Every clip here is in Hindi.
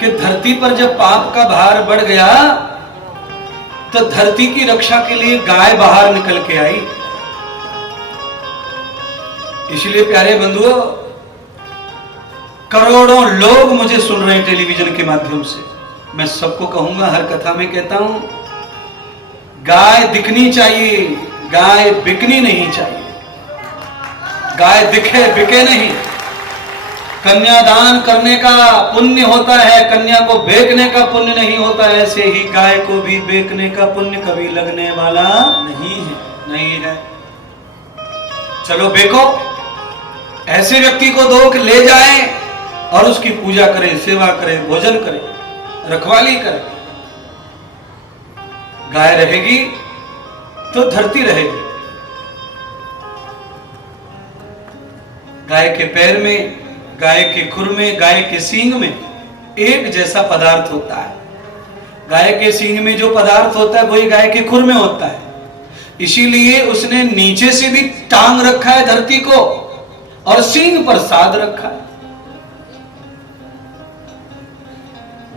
कि धरती पर जब पाप का भार बढ़ गया तो धरती की रक्षा के लिए गाय बाहर निकल के आई। इसलिए प्यारे बंधुओं, करोड़ों लोग मुझे सुन रहे हैं टेलीविजन के माध्यम से। मैं सबको कहूंगा, हर कथा में कहता हूं, गाय दिखनी चाहिए, गाय बिकनी नहीं चाहिए। गाय दिखे बिके नहीं। कन्यादान करने का पुण्य होता है, कन्या को बेचने का पुण्य नहीं होता। ऐसे ही गाय को भी बेचने का पुण्य कभी लगने वाला नहीं है। चलो बेको, ऐसे व्यक्ति को दो कि ले जाए और उसकी पूजा करे, सेवा करे, भोजन करे, रखवाली करे। गाय रहेगी तो धरती रहेगी। गाय के पैर में, गाय के खुर में, गाय के सींग में एक जैसा पदार्थ होता है। गाय के सींग में जो पदार्थ होता है वही गाय के खुर में होता है। इसीलिए उसने नीचे से भी टांग रखा है धरती को और सींग पर साध रखा है।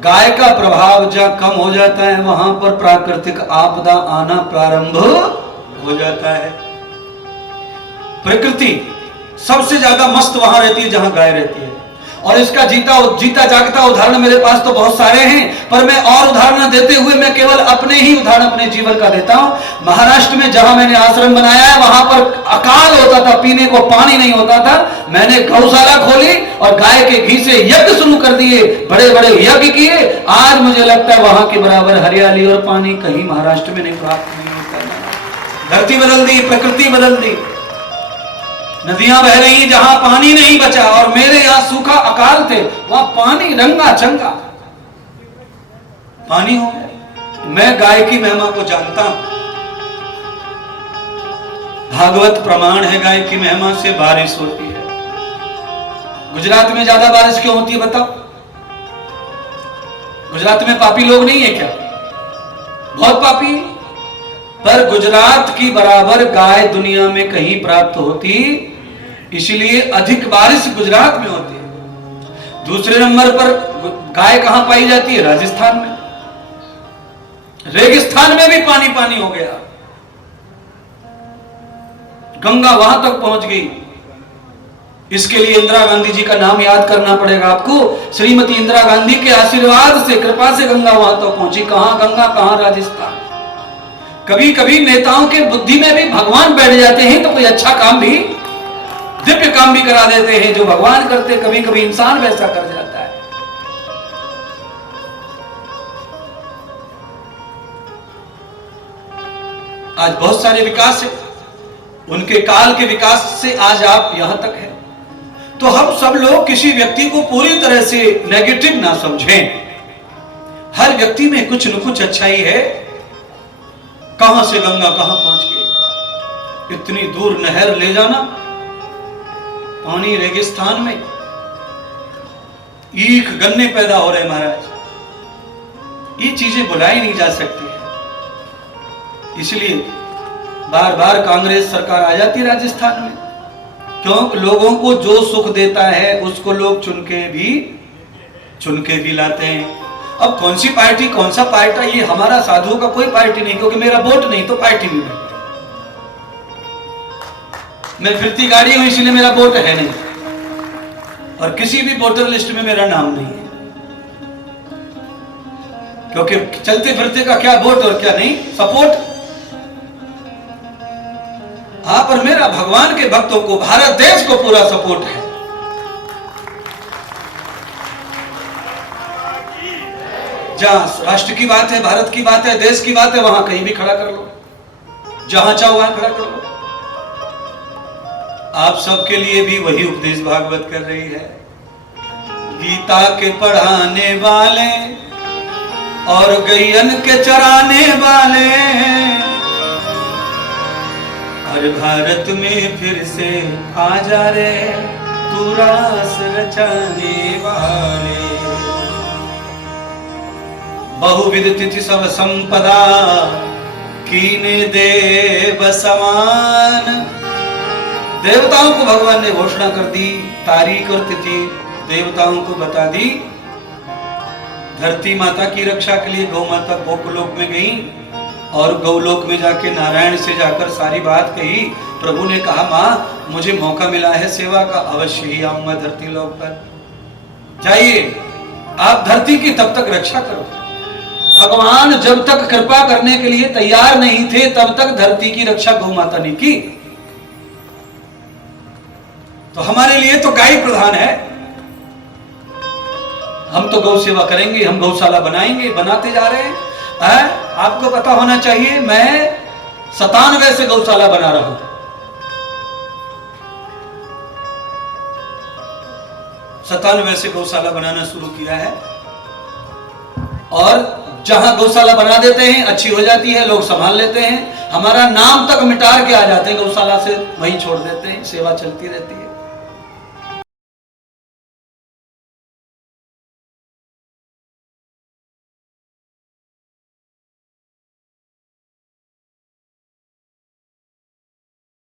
गाय का प्रभाव जहां कम हो जाता है वहां पर प्राकृतिक आपदा आना प्रारंभ हो जाता है। प्रकृति सबसे ज्यादा मस्त वहां रहती है जहां गाय रहती है। और इसका जीता जागता उदाहरण मेरे पास तो बहुत सारे हैं, पर मैं और उदाहरण देते हुए मैं केवल अपने ही उदाहरण अपने जीवन का देता हूं। महाराष्ट्र में जहां मैंने आश्रम बनाया है वहां पर अकाल होता था, पीने को पानी नहीं होता था। मैंने गौशाला खोली और गाय के घी से यज्ञ शुरू कर दिए, बड़े बड़े यज्ञ किए। आज मुझे लगता है वहां के बराबर हरियाली और पानी कहीं महाराष्ट्र में नहीं प्राप्त नहीं होता। धरती बदल दी, प्रकृति बदल दी, नदियां बह रही जहां पानी नहीं बचा। और मेरे यहां सूखा अकाल थे, वहां पानी रंगा चंगा पानी हो गया। मैं गाय की महिमा को जानता हूं। भागवत प्रमाण है, गाय की महिमा से बारिश होती है। गुजरात में ज्यादा बारिश क्यों होती है बताओ? गुजरात में पापी लोग नहीं है क्या? बहुत पापी। पर गुजरात की बराबर गाय दुनिया में कहीं प्राप्त होती, इसलिए अधिक बारिश गुजरात में होती है। दूसरे नंबर पर गाय कहां पाई जाती है? राजस्थान में। रेगिस्तान में भी पानी पानी हो गया, गंगा वहां तक पहुंच गई। इसके लिए इंदिरा गांधी जी का नाम याद करना पड़ेगा आपको। श्रीमती इंदिरा गांधी के आशीर्वाद से, कृपा से गंगा वहां तक पहुंची। कहां गंगा, कहां राजस्थान। कभी कभी नेताओं के बुद्धि में भी भगवान बैठ जाते हैं तो कोई अच्छा काम भी, दिव्य काम भी करा देते हैं। जो भगवान करते कभी कभी इंसान वैसा कर जाता है। आज बहुत सारे विकास है, उनके काल के विकास से आज आप यहां तक हैं। तो हम सब लोग किसी व्यक्ति को पूरी तरह से नेगेटिव ना समझें। हर व्यक्ति में कुछ न कुछ अच्छाई है। कहां से गंगा कहां पहुंच गई, इतनी दूर नहर ले जाना, पानी रेगिस्तान में, ईख गन्ने पैदा हो रहे महाराज। ये चीजें बुलाई नहीं जा सकती है। इसलिए बार बार कांग्रेस सरकार आ जाती है राजस्थान में। क्यों? लोगों को जो सुख देता है उसको लोग चुन के भी लाते हैं। अब कौन सी पार्टी, कौन सा पार्टी, ये हमारा साधुओं का कोई पार्टी नहीं, क्योंकि मेरा वोट नहीं तो पार्टी भी नहीं। मैं फिरती गाड़ी हूं इसलिए मेरा वोट है नहीं, और किसी भी वोटर लिस्ट में मेरा नाम नहीं है। क्योंकि चलते फिरते का क्या वोट और क्या नहीं, सपोर्ट। हाँ, पर मेरा भगवान के भक्तों को, भारत देश को पूरा सपोर्ट है। जहां राष्ट्र की बात है, भारत की बात है, देश की बात है, वहां कहीं भी खड़ा कर लो, जहां चाहो वहां खड़ा कर लो। आप सबके लिए भी वही उपदेश भागवत कर रही है। गीता के पढ़ाने वाले और गैयन के चराने वाले, और भारत में फिर से आ जा रे तू रास रचाने वाले। बहुविध तिथि सब संपदा कीने देव समान। देवताओं को भगवान ने घोषणा कर दी, तारीख और तिथि देवताओं को बता दी। धरती माता की रक्षा के लिए गौ माता गोकुलोक में गई और गौलोक में जाके नारायण से जाकर सारी बात कही। प्रभु ने कहा माँ मुझे मौका मिला है सेवा का, अवश्य ही आऊंगा धरती लोक पर। जाइए आप धरती की तब तक रक्षा करो। भगवान जब तक कृपा करने के लिए तैयार नहीं थे तब तक धरती की रक्षा गौ माता ने की। तो हमारे लिए तो गाय प्रधान है, हम तो गौ सेवा करेंगे, हम गौशाला बनाएंगे, बनाते जा रहे हैं। आपको पता होना चाहिए मैं 97 से गौशाला बना रहा हूं। 97 से गौशाला बनाना शुरू किया है और जहां गौशाला बना देते हैं अच्छी हो जाती है, लोग संभाल लेते हैं, हमारा नाम तक मिटा के आ जाते हैं गौशाला से, वहीं छोड़ देते हैं, सेवा चलती रहती है।